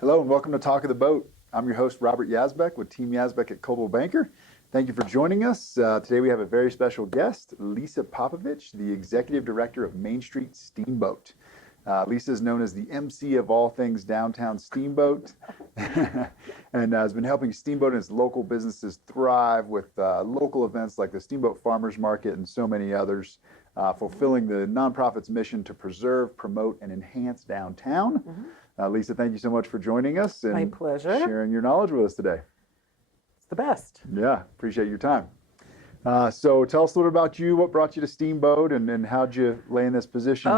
Hello and welcome to Talk of the Boat. I'm your host, Robert Yazbek with Team Yazbek at Coldwell Banker. Thank you for joining us. Today we have a very special guest, Lisa Popovich, the Executive Director of Main Street Steamboat. Lisa is known as the Emcee of all things Downtown Steamboat and has been helping Steamboat and its local businesses thrive with local events like the Steamboat Farmers Market and so many others, fulfilling the nonprofit's mission to preserve, promote, and enhance downtown. Lisa, thank you so much for joining us and My pleasure. sharing your knowledge with us today. It's the best. Yeah, appreciate your time. So tell us a little about you, what brought you to Steamboat, and how'd you lay in this position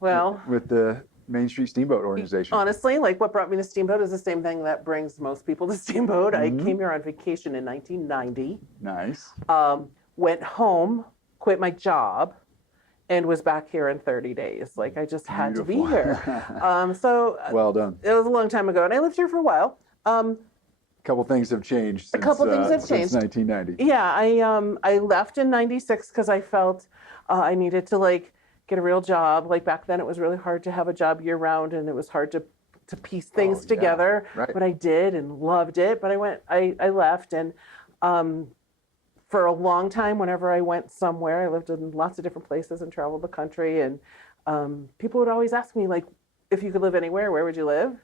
with the Main Street Steamboat organization? Honestly, like what brought me to Steamboat is the same thing that brings most people to Steamboat. I came here on vacation in 1990. Nice. Went home, quit my job, and was back here in 30 days. Like I just had to be here. Well done. It was a long time ago, and I lived here for a while. A couple things have changed since, since 1990. Yeah, I left in 96 because I felt I needed to get a real job. Like back then it was really hard to have a job year round and it was hard to piece things together. Right. But I did and loved it. But I left and for a long time, whenever I went somewhere, I lived in lots of different places and traveled the country. And people would always ask me, like, if you could live anywhere, where would you live?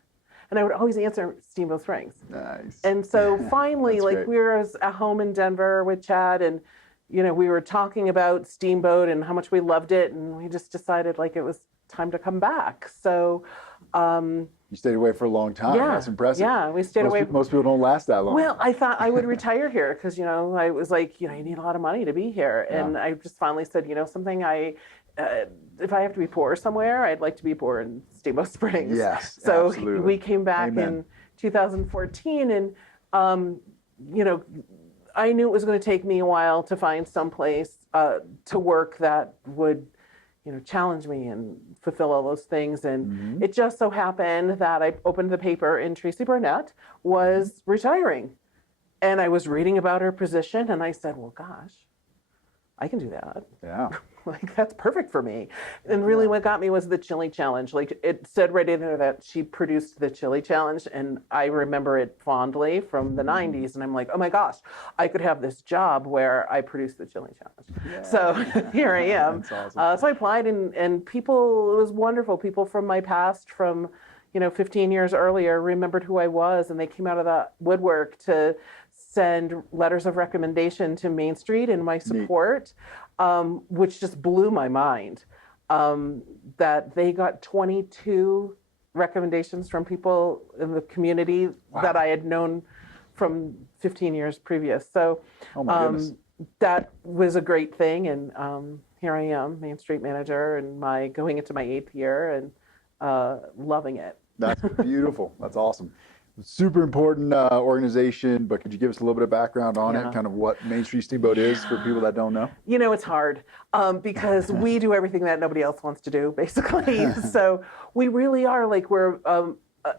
And I would always answer Steamboat Springs. Nice. And so finally, great. we were at home in Denver with Chad, and we were talking about Steamboat and how much we loved it, and we just decided it was time to come back. So you stayed away for a long time. Yeah, That's impressive. Yeah, we stayed away. Most people don't last that long. Well, I thought I would retire here because I was like, you need a lot of money to be here, and I just finally said, something if I have to be poor somewhere, I'd like to be poor in Steamboat Springs. Yes, so absolutely. We came back Amen. in 2014, and I knew it was going to take me a while to find some place to work that would challenge me and fulfill all those things. And it just so happened that I opened the paper and Tracy Burnett was retiring. And I was reading about her position and I said, well, gosh, I can do that. Yeah. That's perfect for me. And really what got me was the chili challenge. It said right in there that she produced the chili challenge, and I remember it fondly from the 90s. And I'm like, oh my gosh, I could have this job where I produce the chili challenge. Yeah. So here I am. That's awesome. So I applied, and people, it was wonderful. People from my past, from 15 years earlier, remembered who I was, and they came out of the woodwork to send letters of recommendation to Main Street and my support, which just blew my mind, that they got 22 recommendations from people in the community that I had known from 15 years previous. So that was a great thing. And here I am, Main Street manager, and going into my 8th year and loving it. That's beautiful. That's awesome. Super important organization, but could you give us a little bit of background on it, kind of what Main Street Steamboat is for people that don't know? It's hard because we do everything that nobody else wants to do, basically. So we really are we're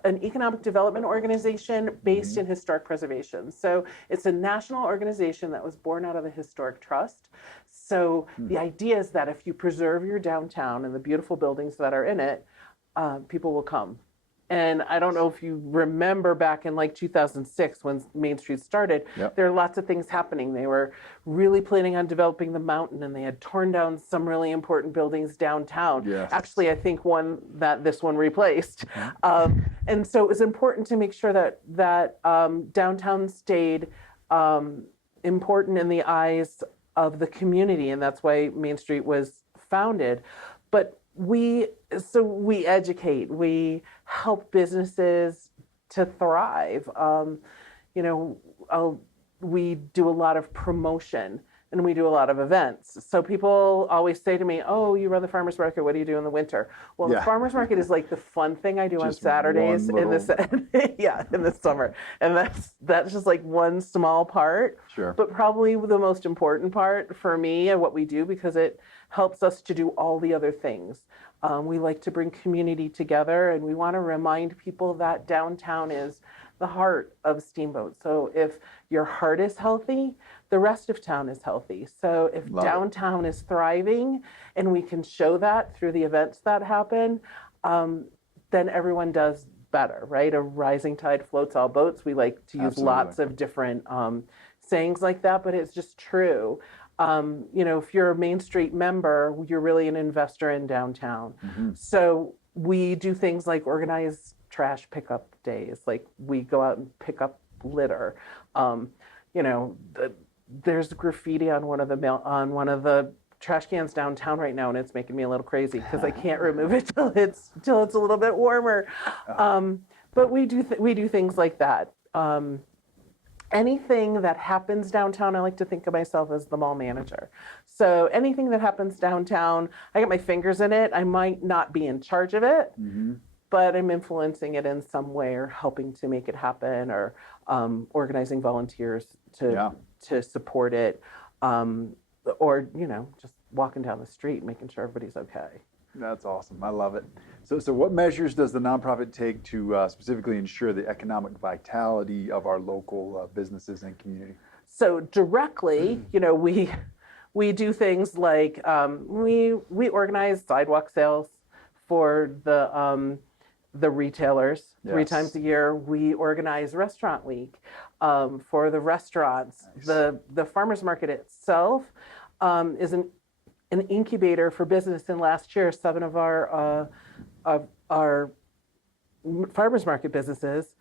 an economic development organization based in historic preservation. So it's a national organization that was born out of the Historic Trust. So the idea is that if you preserve your downtown and the beautiful buildings that are in it, people will come. And I don't know if you remember back in 2006 when Main Street started, there were lots of things happening. They were really planning on developing the mountain, and they had torn down some really important buildings downtown. Yes. Actually, I think one that this one replaced. And so it was important to make sure that downtown stayed important in the eyes of the community, and that's why Main Street was founded. But we educate, we help businesses to thrive. We do a lot of promotion and we do a lot of events. So people always say to me, oh, you run the farmer's market, what do you do in the winter? Well, the farmer's market is the fun thing I do on Saturdays in the summer. And that's just one small part. Sure. But probably the most important part for me and what we do, because it helps us to do all the other things. We like to bring community together, and we want to remind people that downtown is the heart of Steamboat. So if your heart is healthy, the rest of town is healthy. So if downtown is thriving, and we can show that through the events that happen, then everyone does better, right? A rising tide floats all boats. We like to use Absolutely. lots of different sayings like that, but it's just true. If you're a Main Street member, you're really an investor in downtown. So we do things like organize trash pickup days. Like we go out and pick up litter. There's graffiti on one of the trash cans downtown right now, and it's making me a little crazy because I can't remove it till it's a little bit warmer. But we do things like that. Anything that happens downtown, I like to think of myself as the mall manager. So anything that happens downtown, I get my fingers in it. I might not be in charge of it, but I'm influencing it in some way or helping to make it happen or organizing volunteers to support it or, just walking down the street, making sure everybody's okay. That's awesome. I love it. So what measures does the nonprofit take to specifically ensure the economic vitality of our local businesses and community? So directly, we do things like we organize sidewalk sales for the retailers 3 times a year. We organize Restaurant Week for the restaurants. Nice. The farmers market itself is an incubator for business. And last year, 7 of our farmers market businesses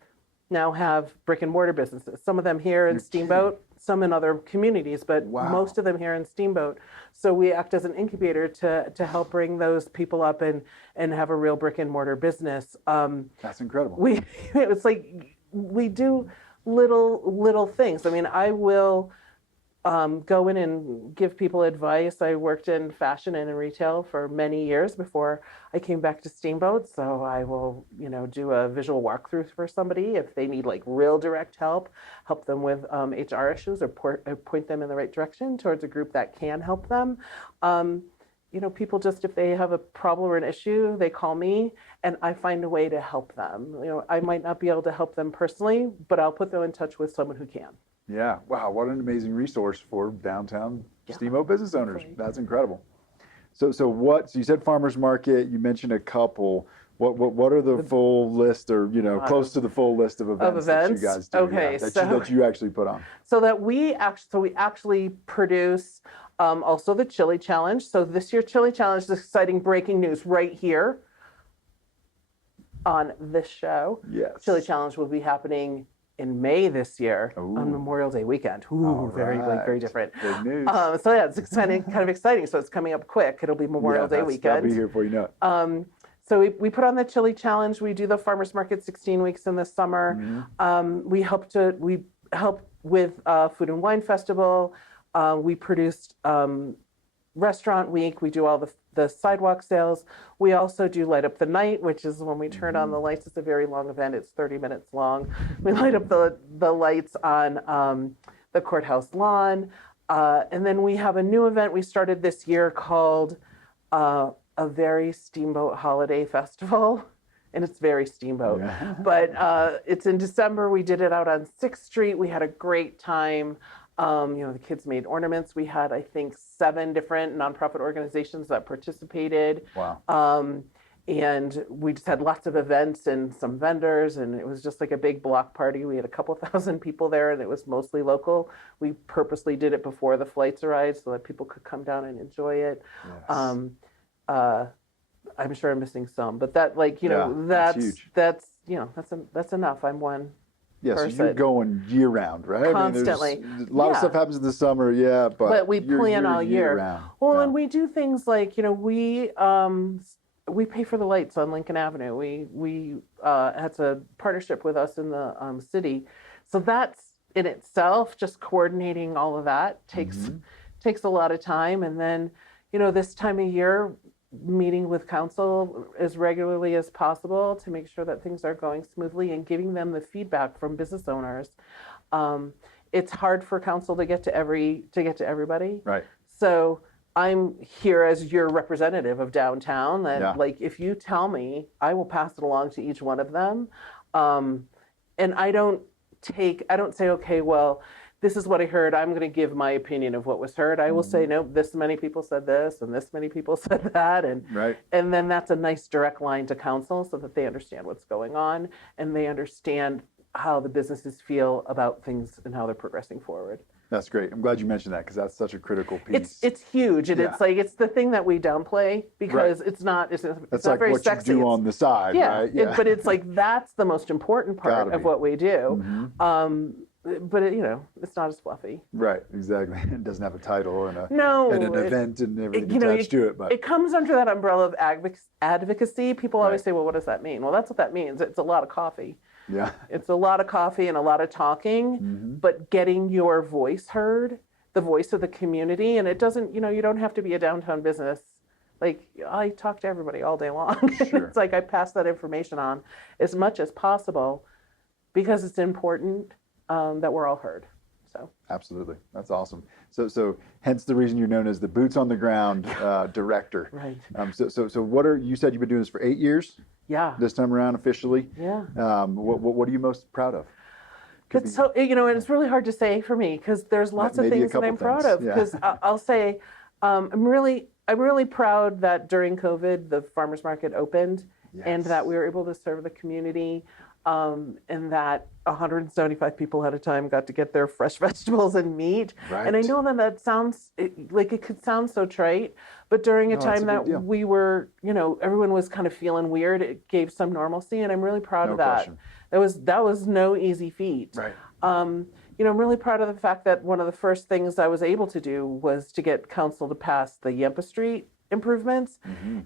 now have brick and mortar businesses. Some of them here in Steamboat, some in other communities, but most of them here in Steamboat. So we act as an incubator to help bring those people up and have a real brick and mortar business. That's incredible. It's like we do little things. I mean, I will go in and give people advice. I worked in fashion and in retail for many years before I came back to Steamboat. So I will, do a visual walkthrough for somebody if they need like real direct help them with HR issues or point them in the right direction towards a group that can help them. People just, if they have a problem or an issue, they call me and I find a way to help them. I might not be able to help them personally, but I'll put them in touch with someone who can. Yeah. Wow. What an amazing resource for downtown Steamboat business owners. That's incredible. So you said farmers market, you mentioned a couple. What are the full list or, close to the full list of events that you guys do? Okay. That you actually put on? So that we actually produce also the Chili Challenge. So this year Chili Challenge is exciting breaking news right here on this show. Yes. Chili Challenge will be happening in May this year on Memorial Day weekend. Very different. Good news. It's exciting, kind of exciting. So it's coming up quick. It'll be Memorial Day weekend. I'll be here before you know it. So we put on the Chili Challenge. We do the farmers market 16 weeks in the summer. We help with Food and Wine Festival. We produced Restaurant Week. We do all the sidewalk sales. We also do Light Up the Night, which is when we turn on the lights. It's a very long event. It's 30 minutes long. We light up the lights on the courthouse lawn. And then we have a new event we started this year called A Very Steamboat Holiday Festival. And it's very Steamboat. Yeah. But it's in December. We did it out on 6th Street. We had a great time. The kids made ornaments. We had, I think, 7 different nonprofit organizations that participated. Wow. And we just had lots of events and some vendors, and it was just like a big block party. We had a couple thousand people there, and it was mostly local. We purposely did it before the flights arrived so that people could come down and enjoy it. Yes. I'm sure I'm missing some, but that, that's huge. That's enough. I'm one. Yeah, so you're going year round, right? Constantly. A lot of stuff happens in the summer, but we plan all year. Round. Well, and we do things like, we pay for the lights on Lincoln Avenue. We had a partnership with us in the city, so that's in itself just coordinating all of that takes a lot of time. And then, this time of year, meeting with council as regularly as possible to make sure that things are going smoothly and giving them the feedback from business owners. It's hard for council to get to everybody. Right. So I'm here as your representative of downtown that if you tell me, I will pass it along to each one of them. And I don't say, okay, well, this is what I heard. I'm going to give my opinion of what was heard. I will say, no, this many people said this and this many people said that. And then that's a nice direct line to council so that they understand what's going on and they understand how the businesses feel about things and how they're progressing forward. That's great. I'm glad you mentioned that because that's such a critical piece. It's huge, and it's the thing that we downplay because it's not that's not like very what sexy. you do on the side, right? Yeah. But it's like that's the most important part of what we do. But it's not as fluffy. Right, exactly. It doesn't have a title and an event and everything attached to it. But it comes under that umbrella of advocacy. People always say, well, what does that mean? Well, that's what that means. It's a lot of coffee. Yeah. It's a lot of coffee and a lot of talking, but getting your voice heard, the voice of the community. And it doesn't, you don't have to be a downtown business. Like, I talk to everybody all day long. Sure. It's like I pass that information on as much as possible because it's important that we're all heard. So absolutely. That's awesome. So hence the reason you're known as the boots on the ground director. Right. So you said you've been doing this for 8 years? Yeah. This time around officially? Yeah. What are you most proud of? And it's really hard to say for me because there's lots of things that I'm proud of. Because I'll say I'm really proud that during COVID the farmers market opened and that we were able to serve the community. And that 175 people at a time got to get their fresh vegetables and meat. Right. And I know that sounds like it could sound so trite, but during a time that we were, everyone was kind of feeling weird, it gave some normalcy, and I'm really proud of that. Question. That was no easy feat. Right. I'm really proud of the fact that one of the first things I was able to do was to get council to pass the Yampa Street improvements,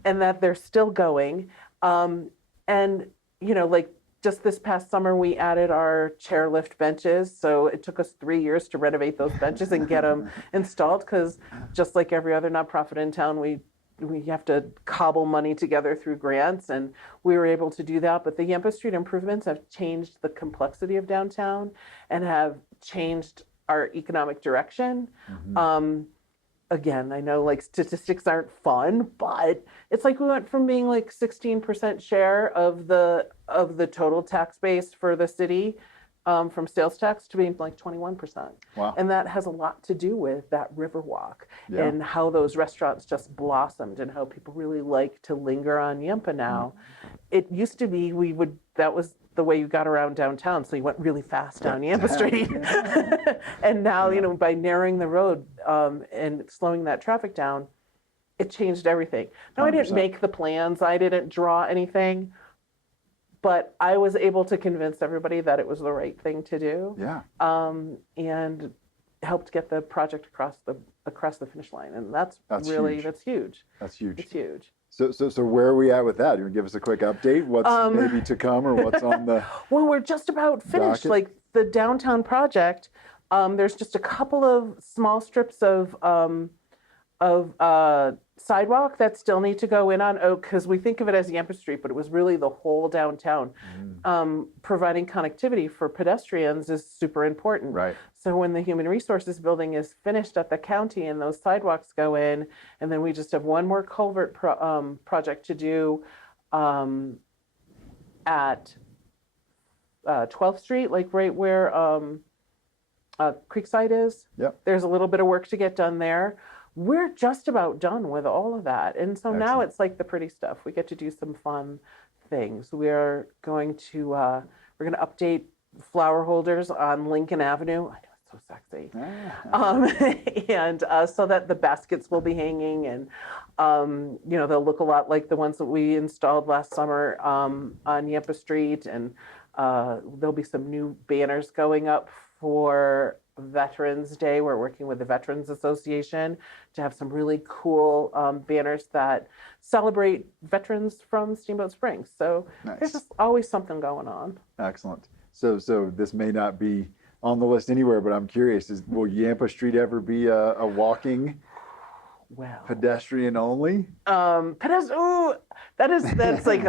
and that they're still going. Just this past summer, we added our chairlift benches. So it took us 3 years to renovate those benches and get them installed because just like every other nonprofit in town, we have to cobble money together through grants, and we were able to do that. But the Yampa Street improvements have changed the complexity of downtown and have changed our economic direction. Again, I know statistics aren't fun, but it's like we went from being 16% share of the total tax base for the city from sales tax to being 21%. Wow. And that has a lot to do with that Riverwalk and how those restaurants just blossomed and how people really like to linger on Yampa now. It used to be that was the way you got around downtown, so you went really fast down Yampa Street. And now, by narrowing the road and slowing that traffic down, it changed everything. Now, 100%. I didn't make the plans, I didn't draw anything, but I was able to convince everybody that it was the right thing to do. Yeah. And helped get the project across the finish line, and that's huge. That's huge. That's huge. It's huge. So where are we at with that? You want to give us a quick update? What's maybe to come or what's on the Well, we're just about finished. docket? The downtown project, there's just a couple of small strips of sidewalk that still need to go in on Oak because we think of it as Yampa Street, but it was really the whole downtown. Providing connectivity for pedestrians is super important. Right. So when the Human Resources Building is finished at the county and those sidewalks go in, and then we just have one more culvert project to do at 12th Street, right where Creekside is. Yep. There's a little bit of work to get done there. We're just about done with all of that. And so now it's the pretty stuff. We get to do some fun things. We're going to update flower holders on Lincoln Avenue. I know, it's so sexy. And so that the baskets will be hanging and, they'll look a lot like the ones that we installed last summer on Yampa Street. And there'll be some new banners going up for Veterans Day. We're working with the Veterans Association to have some really cool banners that celebrate veterans from Steamboat Springs. So There's just always something going on. Excellent. So this may not be on the list anywhere, but I'm curious, will Yampa Street ever be a walking pedestrian only? That's a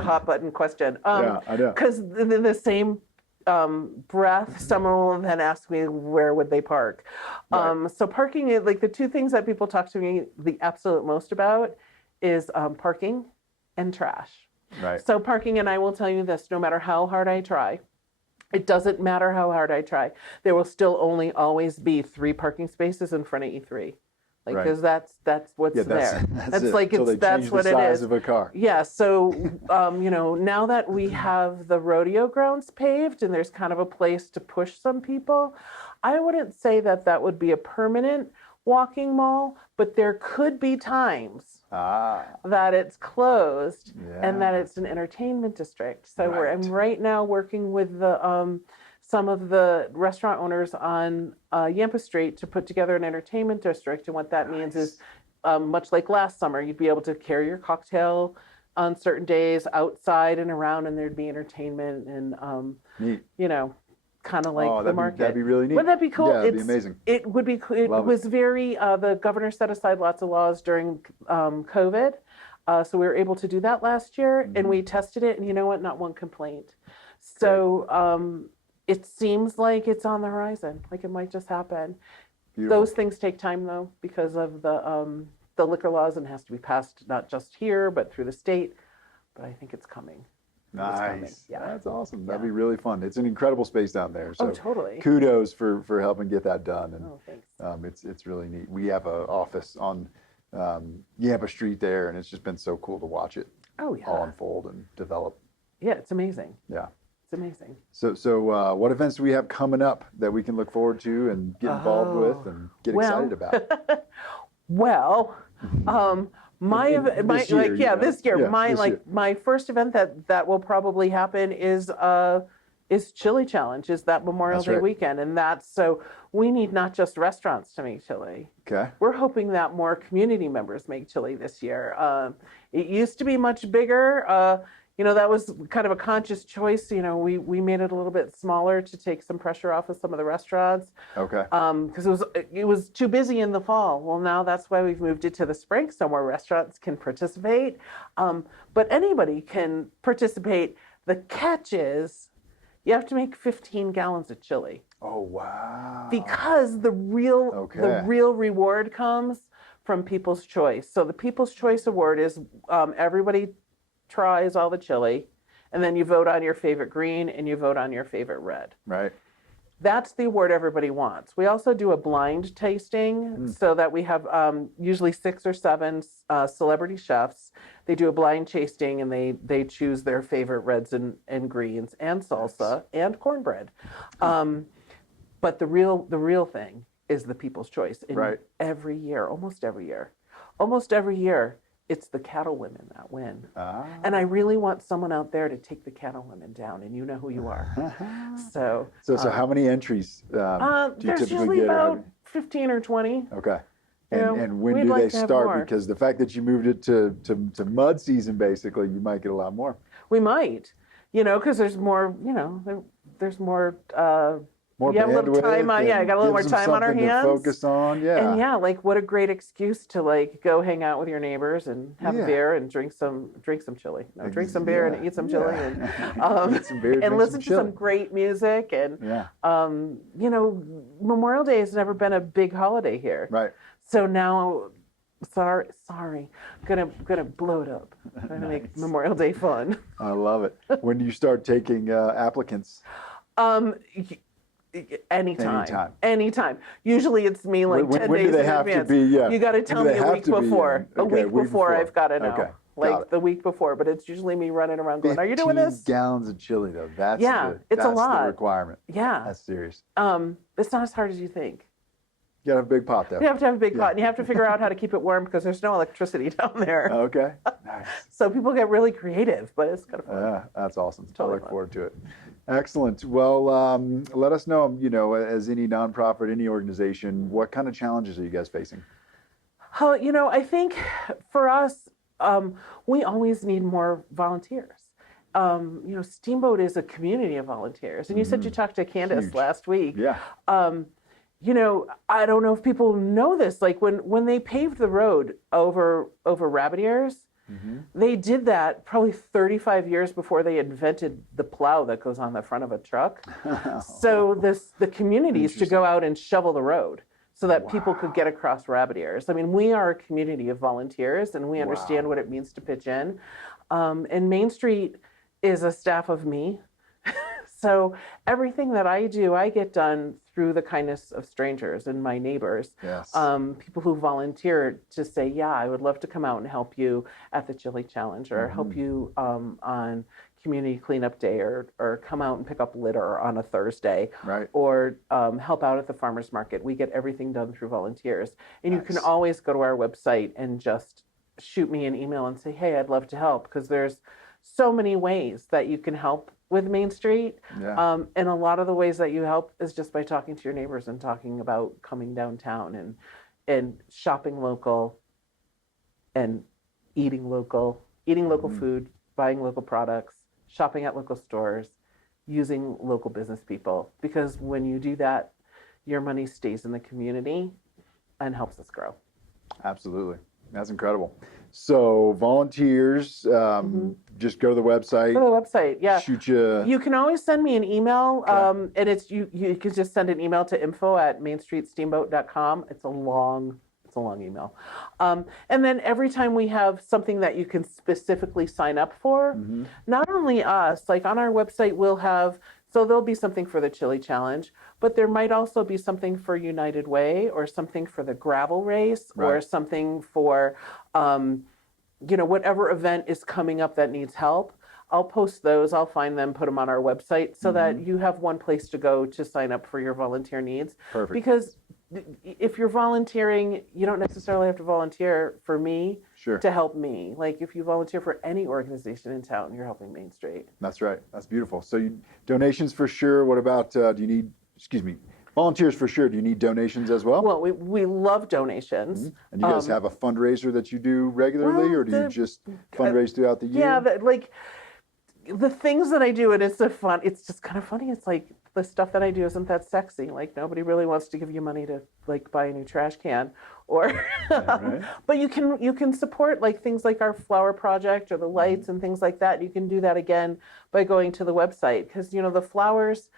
hot button question. Yeah, I know. Because in the same breath, someone will then ask me where would they park. Right. So parking, the two things that people talk to me the absolute most about is parking and trash. Right. So parking, and I will tell you this, no matter how hard I try, It doesn't matter how hard I try. There will still only always be 3 parking spaces in front of E3. Like, Right. because that's what's Yeah, there. that's it. Like, Till they that's change what the it size is. of a car. Yeah. So, now that we have the rodeo grounds paved and there's kind of a place to push some people, I wouldn't say that would be a permanent walking mall, but there could be times that it's closed and that it's an entertainment district. So I'm right now working with the some of the restaurant owners on Yampa Street to put together an entertainment district. And what that means is, much like last summer, you'd be able to carry your cocktail on certain days outside and around, and there'd be entertainment and, Neat. kind of like the market. That'd be really neat. Wouldn't that be cool? Yeah, that'd be amazing. It would be cool. It was very, the governor set aside lots of laws during COVID. So we were able to do that last year, and we tested it, and you know what? Not one complaint. So it seems like it's on the horizon. Like it might just happen. Beautiful. Those things take time though, because of the liquor laws, and it has to be passed not just here but through the state. But I think it's coming. Nice. Yeah. That's awesome. That'd be really fun. It's an incredible space down there. So totally. Kudos for helping get that done. And thanks. it's really neat. We have an office on Yampa Street there, and it's just been so cool to watch it all unfold and develop. Yeah, it's amazing. Yeah. It's amazing. So what events do we have coming up that we can look forward to and get involved with and get excited about? This year, my first event that will probably happen is Chili Challenge, is that Memorial Day weekend, and so we need not just restaurants to make chili. Okay. We're hoping that more community members make chili this year. It used to be much bigger. That was kind of a conscious choice. We made it a little bit smaller to take some pressure off of some of the restaurants. Okay. Because it was too busy in the fall. Well, now that's why we've moved it to the spring, so more restaurants can participate. But anybody can participate. The catch is you have to make 15 gallons of chili. Oh, wow. Because the real reward comes from People's Choice. So the People's Choice Award is everybody tries all the chili, and then you vote on your favorite green and you vote on your favorite red. Right. That's the award everybody wants. We also do a blind tasting so that we have usually 6 or 7 celebrity chefs. They do a blind tasting and they choose their favorite reds and greens and salsa and cornbread. But the real thing is the People's Choice. And every year, almost every year, it's the cattle women that win. And I really want someone out there to take the cattle women down, and you know who you are. So how many entries do you there's typically usually get? about 15 or 20. Okay. And when do like they to have start? more. Because the fact that you moved it to mud season, basically, you might get a lot more. We might, because there's more, there's more. More you have a little time on, I got a little more time on our hands. To focus on, And what a great excuse to go hang out with your neighbors and have a beer and drink some chili. No, drink some beer and eat some chili and Eat some beer, and listen to some great music and Memorial Day has never been a big holiday here. Right. So now, sorry, gonna blow it up. Gonna make Memorial Day fun. I love it. When do you start taking applicants? Anytime. Usually it's me 10 days in advance. When do they have to be? Yeah. You got to tell me a week before. A week before I've got to know. Okay. The week before, but it's usually me running around going, "Are you doing this?" 15 gallons of chili though. That's it's a lot. The requirement. Yeah. That's serious. It's not as hard as you think. You gotta have a big pot though. You have to have a big pot, and you have to figure out how to keep it warm because there's no electricity down there. Okay. Nice. So people get really creative, but it's kind of fun. Yeah, that's awesome. Totally I look fun. forward to it. Excellent. Well, let us know, as any nonprofit, any organization, what kind of challenges are you guys facing? I think for us, we always need more volunteers. Steamboat is a community of volunteers. And you said you talked to Candace last week. Yeah. I don't know if people know this. When they paved the road over rabbit ears, they did that probably 35 years before they invented the plow that goes on the front of a truck. So the community used to go out and shovel the road so that people could get across rabbit ears. I mean, we are a community of volunteers, and we understand what it means to pitch in. And Main Street is a staff of me. So everything that I do, I get done through the kindness of strangers and my neighbors. Yes. People who volunteer to say, yeah, I would love to come out and help you at the Chili Challenge, or help you on community cleanup day, or come out and pick up litter on a Thursday, Right. or help out at the farmer's market. We get everything done through volunteers. And you can Nice. always go to our website and just shoot me an email and say, hey, I'd love to help, because there's so many ways that you can help with Main Street. Yeah. And a lot of the ways that you help is just by talking to your neighbors and talking about coming downtown and shopping local and eating local food, buying local products, shopping at local stores, using local business people. Because when you do that, your money stays in the community and helps us grow. Absolutely. That's incredible. So volunteers, just go to the website. Go to the website, yeah. Shoot you. You can always send me an email, Okay. and it's you can just send an email to info@mainstreetsteamboat.com. It's a long email. And then every time we have something that you can specifically sign up for, not only us, like on our website, we'll have, so there'll be something for the Chili Challenge, but there might also be something for United Way, or something for the gravel race, or Right. something for, whatever event is coming up that needs help. I'll post those, I'll find them, put them on our website, so that you have one place to go to sign up for your volunteer needs. Perfect. Because if you're volunteering, you don't necessarily have to volunteer for me Sure. to help me. Like, if you volunteer for any organization in town, you're helping Main Street. That's right. That's beautiful. So donations for sure. What about, do you need, volunteers for sure. Do you need donations as well? Well, we love donations. And you guys have a fundraiser that you do regularly, or do you just fundraise throughout the year? Yeah, the things that I do, and it's just kind of funny. It's like, the stuff that I do isn't that sexy. Like, nobody really wants to give you money to like buy a new trash can, or Right. but you can support like things like our flower project, or the lights and things like that. You can do that again by going to the website, because the flowers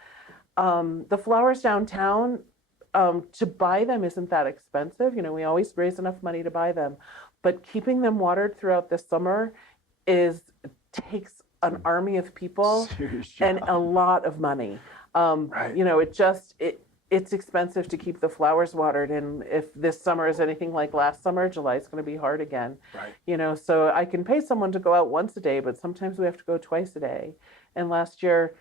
downtown, to buy them isn't that expensive. We always raise enough money to buy them, but keeping them watered throughout the summer takes an army of people Serious job. and a lot of money. Right. It's expensive to keep the flowers watered, and if this summer is anything like last summer, July is going to be hard again. Right. So I can pay someone to go out once a day, but sometimes we have to go twice a day. And last year,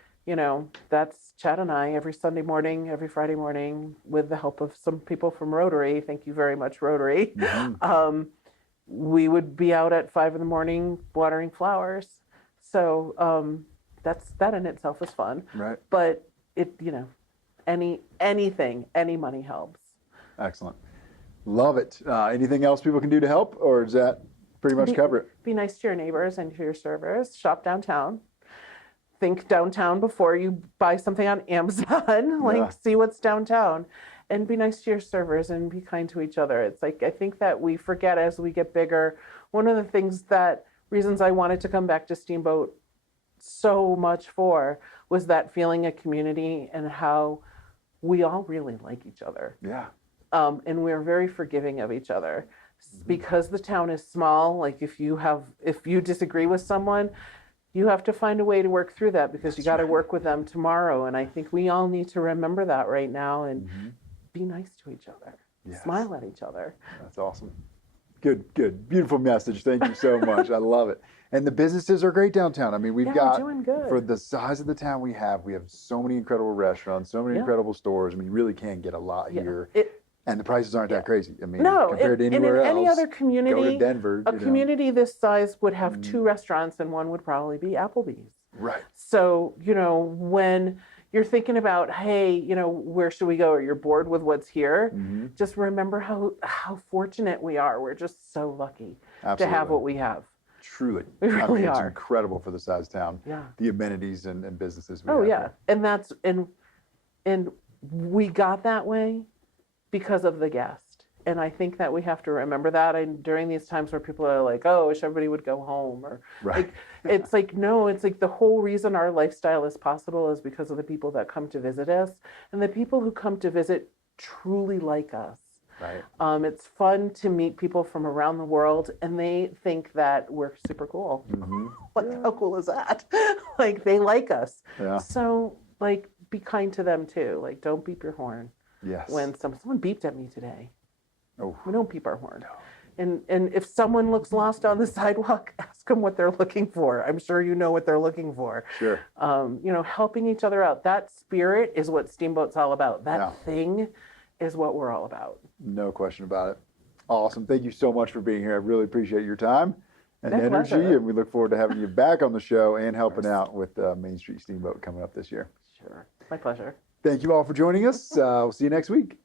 that's Chad and I every Sunday morning, every Friday morning, with the help of some people from Rotary. Thank you very much, Rotary. We would be out at 5 a.m. watering flowers. So that in itself is fun. Right. But any money helps. Excellent. Love it. Anything else people can do to help, or does that pretty much cover it? Be nice to your neighbors and to your servers. Shop downtown. Think downtown before you buy something on Amazon. See what's downtown, and be nice to your servers and be kind to each other. It's like, I think that we forget as we get bigger. One of the reasons I wanted to come back to Steamboat so much was that feeling of community, and how we all really like each other. Yeah. And we're very forgiving of each other, because the town is small. Like, if you disagree with someone, you have to find a way to work through that, because you got to work with them tomorrow. And I think we all need to remember that right now, and be nice to each other. Yes. Smile at each other. That's awesome. Good. Beautiful message. Thank you so much. I love it. And the businesses are great downtown. I mean, we've got, we're doing good. for the size of the town we have so many incredible restaurants, so many incredible stores. I mean, you really can get a lot here. And the prices aren't that crazy. I mean, compared to anywhere else. Any other community, go to Denver. a community this size would have 2 restaurants, and one would probably be Applebee's. Right. So, when you're thinking about, hey, where should we go? Or you're bored with what's here, just remember how fortunate we are. We're just so lucky to have what we have. Truly. We really It's are. incredible for the size town. Yeah. The amenities and businesses we Oh, have yeah. here. And we got that way because of the guest. And I think that we have to remember that. And during these times where people are like, oh, I wish everybody would go home, or Right. it's like, no, it's like the whole reason our lifestyle is possible is because of the people that come to visit us. And the people who come to visit truly like us. Right. It's fun to meet people from around the world, and they think that we're super cool. Like, how cool is that? Like, they like us. Yeah. So like be kind to them too. Like don't beep your horn. Yes. When someone beeped at me today. Oh. We don't beep our horn. And if someone looks lost on the sidewalk, ask them what they're looking for. I'm sure you know what they're looking for. Sure. Helping each other out. That spirit is what Steamboat's all about. That Yeah. thing is what we're all about. No question about it. Awesome. Thank you so much for being here. I really appreciate your time and My energy, pleasure. and we look forward to having you back on the show and helping out with Main Street Steamboat coming up this year. Sure. My pleasure. Thank you all for joining us. We'll see you next week.